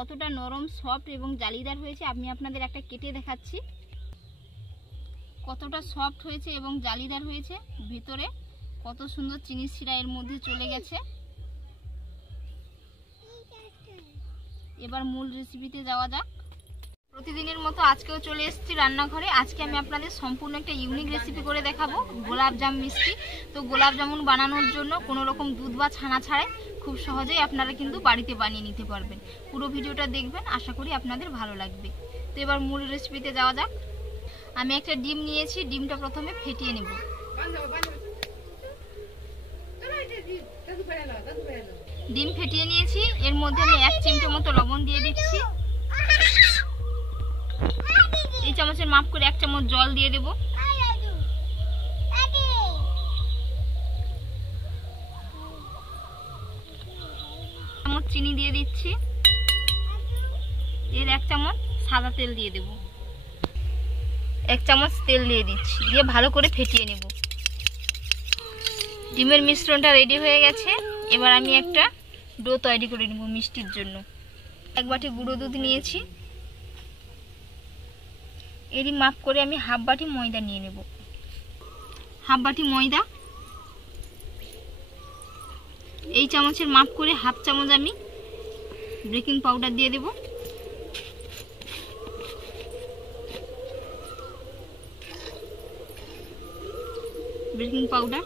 কতটা নরম সফট এবং জালিদার হয়েছে আমি আপনাদের একটা কেটে দেখাচ্ছি। কতটা সফট হয়েছে এবং জালিদার হয়েছে, ভিতরে কত সুন্দর চিনির শিরা এর মধ্যে চলে গেছে। এবার মূল রেসিপিতে যাওয়া যাক। প্রতিদিনের মতো আজকেও চলে এসেছি রান্নাঘরে। আজকে আমি আপনাদের সম্পূর্ণ একটা ইউনিক রেসিপি করে দেখাবো, গোলাপ জাম মিষ্টি। তো গোলাপ জামুন বানানোর জন্য কোনো রকম দুধ বা ছানা ছাড়াই খুব সহজেই আপনারা কিন্তু বাড়িতে বানিয়ে নিতে পারবেন। পুরো ভিডিওটা দেখবেন, আশা করি আপনাদের ভালো লাগবে। তো এবার মূল রেসিপিতে যাওয়া যাক। আমি একটা ডিম নিয়েছি, ডিমটা প্রথমে ফেটিয়ে নেব। ডিম ফেটিয়ে নিয়েছি, এর মধ্যে আমি 1 চিমটে মতো লবণ দিয়ে দিচ্ছি। এই চামচের মাপ করে 1 চামচ জল দিয়ে দেব। চামচ চিনি দিয়ে দিচ্ছি। এর 1 চামচ সাদা তেল দিয়ে দেব। 1 চামচ তেল দিয়ে দিচ্ছি, দিয়ে ভালো করে ফেটিয়ে নেব। ডিমের মিশ্রণটা রেডি হয়ে গেছে। এবার আমি একটা ডো তৈরি করে নেব মিষ্টির জন্য। 1 বাটি গুঁড়ো দুধ নিয়েছি, এরই মাপ করে আমি হাফ বাটি ময়দা নিয়ে নেব। হাফ বাটি ময়দা। এই চামচের মাপ করে হাফ চামচ আমি বেকিং পাউডার দিয়ে দেব। বেকিং পাউডার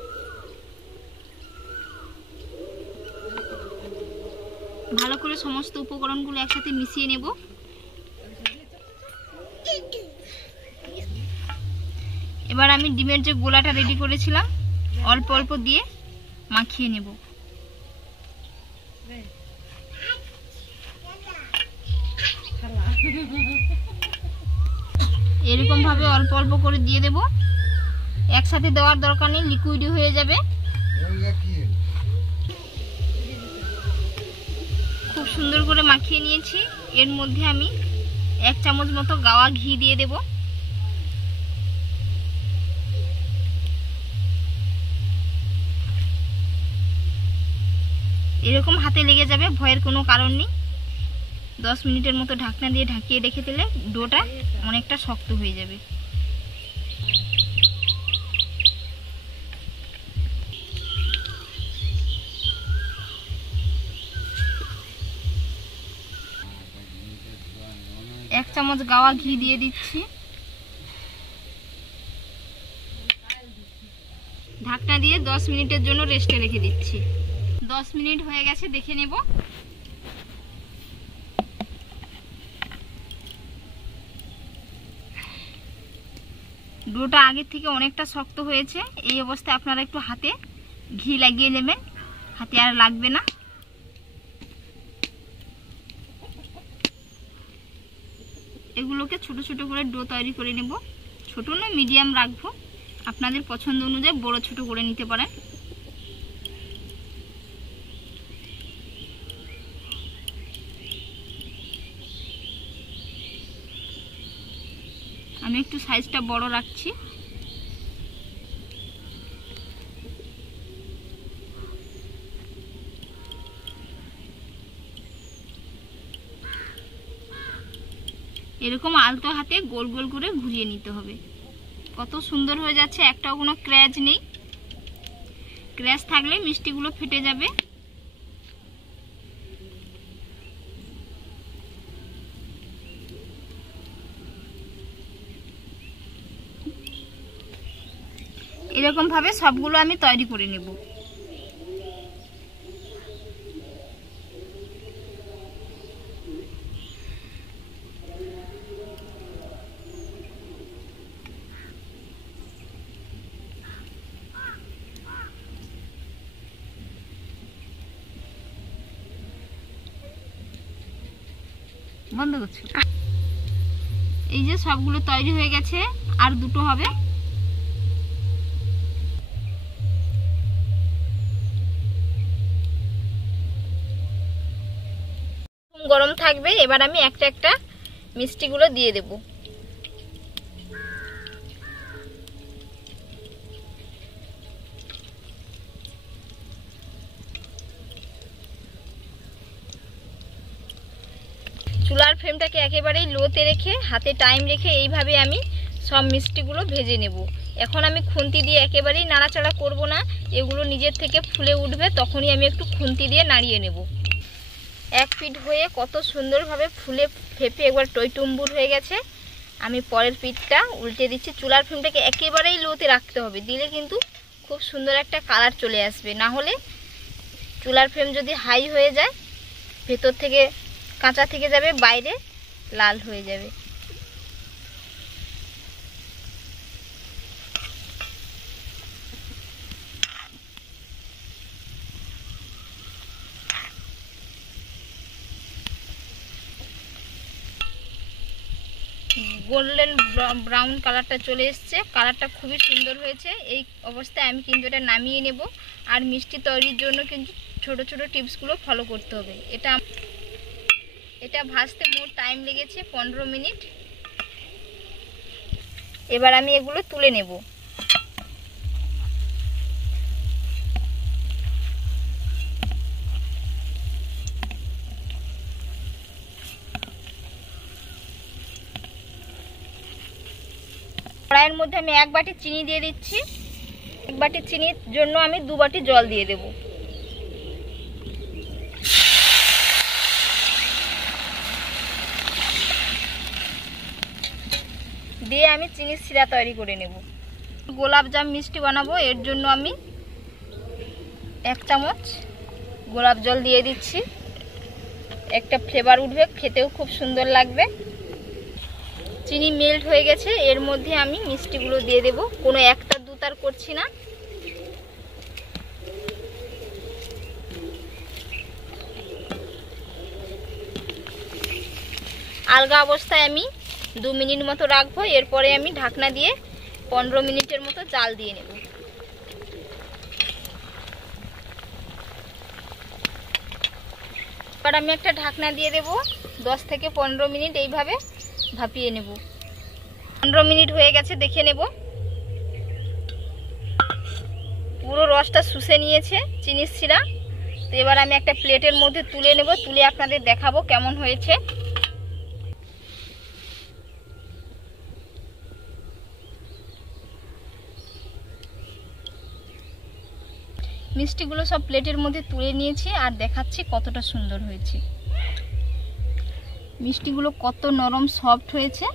ভালো করে সমস্ত উপকরণগুলো একসাথে মিশিয়ে নেব। এবার আমি ডিমের যে গোলাটা রেডি করেছিলাম অল্প অল্প দিয়ে মাখিয়ে নেব। এরকম ভাবে অল্প অল্প করে দিয়ে দেব। একসাথে দেওয়ার দরকার নেই, লিকুইড হয়ে যাবে। খুব সুন্দর করে মাখিয়ে নিয়েছি। এর মধ্যে আমি 1 চামচ মতো গাওয়া ঘি দিয়ে দেব। এরকম হাতে লেগে যাবে, ভয়ের কোনো কারণ নেই। 10 মিনিটের মতো ঢাকনা দিয়ে ঢাকিয়ে রেখে দিলে ডোটা অনেকটা শক্ত হয়ে যাবে। এক চামচ গাওয়া ঘি দিয়ে দিচ্ছি। ঢাকনা দিয়ে 10 মিনিটের জন্য রেস্টে রেখে দিচ্ছি। 10 মিনিট হয়ে গেছে, দেখে নেব। ডোটা আগের থেকে অনেকটা শক্ত হয়েছে। এই অবস্থায় আপনারা একটু হাতে ঘি লাগিয়ে নেবেন, হাতে আর লাগবে না। এগুলোকে ছোট ছোট করে ডো তৈরি করে নেব। ছোট না মিডিয়াম রাখবো, আপনাদের পছন্দ অনুযায়ী বড় ছোট করে নিতে পারেন। আমি একটু সাইজটা বড় রাখছি। এরকম আলতো হাতে গোল গোল করে ঘুরিয়ে নিতে হবে। কত সুন্দর হয়ে যাচ্ছে, একটাও কোনো ক্র্যাচ নেই। ক্র্যাচ থাকলে মিষ্টিগুলো ফেটে যাবে। এরকম ভাবে সবগুলো আমি তৈরি করে নেব। বন্ধ করছি। এই যে সবগুলো তৈরি হয়ে গেছে, আর দুটো হবে। গরম থাকবে। এবার আমি একটা একটা মিষ্টিগুলো দিয়ে দেব। চুলার ফ্লেমটাকে একেবারেই লোতে রেখে হাতে টাইম রেখে এইভাবে আমি সব মিষ্টিগুলো ভেজে নেব। এখন আমি খুন্তি দিয়ে একেবারেই নাড়াচাড়া করব না, এগুলো নিজের থেকে ফুলে উঠবে, তখনই আমি একটু খুন্তি দিয়ে নাড়িয়ে নেব। এক পিঠ হয়ে কত সুন্দরভাবে ফুলে ফেপে একবার টইটুম্বুর হয়ে গেছে। আমি পরের পিঠটা উল্টে দিচ্ছি। চুলার ফ্লেমটাকে একেবারেই লোতে রাখতে হবে, দিলে কিন্তু খুব সুন্দর একটা কালার চলে আসবে। না হলে চুলার ফ্লেম যদি হাই হয়ে যায়, ভেতর থেকে কাঁচা থেকে যাবে, বাইরে লাল হয়ে যাবে। গোল্ডেন ব্রাউন কালারটা চলে এসছে, কালারটা খুবই সুন্দর হয়েছে। এই অবস্থায় আমি কিন্তু এটা নামিয়ে নেব। আর মিষ্টি তৈরির জন্য কিন্তু ছোট ছোট টিপসগুলো ফলো করতে হবে। এটা ভাজতে মোট টাইম লেগেছে 15 মিনিট। এবার আমি এগুলো তুলে নেব। কড়াইয়ের মধ্যে আমি 1 বাটি চিনি দিয়ে দিচ্ছি। 1 বাটি চিনির জন্য আমি 2 বাটি জল দিয়ে দেব। দিয়ে আমি চিনির শিরা তৈরি করে নেব। গোলাপ জাম মিষ্টি বানাবো, এর জন্য আমি 1 চামচ গোলাপ জল দিয়ে দিচ্ছি। একটা ফ্লেভার উঠবে, খেতেও খুব সুন্দর লাগবে। চিনি মেল্ট হয়ে গেছে, এর মধ্যে আমি মিষ্টিগুলো দিয়ে দেব। কোনো একটা দুতার করছি না। আলগা অবস্থায় আমি 2 মিনিট মতো রাখবো। এরপরে আমি ঢাকনা দিয়ে 15 মিনিটের মতো জাল দিয়ে নেব। এবার আমি একটা ঢাকনা দিয়ে দেব। 10 থেকে 15 মিনিট এইভাবে ভাপিয়ে নেব। 15 মিনিট হয়ে গেছে, দেখে নেব। পুরো রসটা শুষে নিয়েছে চিনির শিরা। তো এবার আমি একটা প্লেটের মধ্যে তুলে নেব, তুলে আপনাদের দেখাবো কেমন হয়েছে। মিষ্টিগুলো সব প্লেটের মধ্যে তুলে নিয়েছি আর দেখাচ্ছি কতটা সুন্দর হয়েছে। মিষ্টিগুলো কত নরম সফট হয়েছে,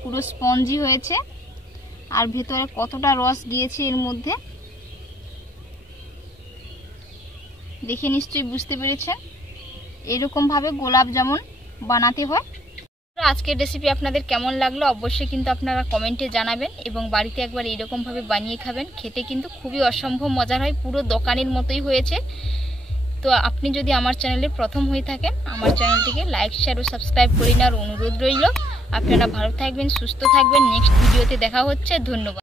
পুরো স্পঞ্জি হয়েছে, আর ভেতরে কতটা রস গিয়েছে এর মধ্যে, দেখে নিশ্চয়ই বুঝতে পেরেছেন। এরকম ভাবে গোলাপ জামুন বানাতে হয়। আজকের রেসিপি আপনাদের কেমন লাগলো অবশ্যই কিন্তু আপনারা কমেন্টে জানাবেন, এবং বাড়িতে একবার এইরকম ভাবে বানিয়ে খাবেন। খেতে কিন্তু খুবই অসম্ভব মজার হয়, পুরো দোকানের মতোই হয়েছে। তো আপনি যদি আমার চ্যানেলে প্রথম হয়ে থাকেন, আমার চ্যানেলটিকে লাইক শেয়ার ও সাবস্ক্রাইব করে নেওয়ার অনুরোধ রইল। আপনারা ভালো থাকবেন, সুস্থ থাকবেন। নেক্সট ভিডিওতে দেখা হচ্ছে। ধন্যবাদ।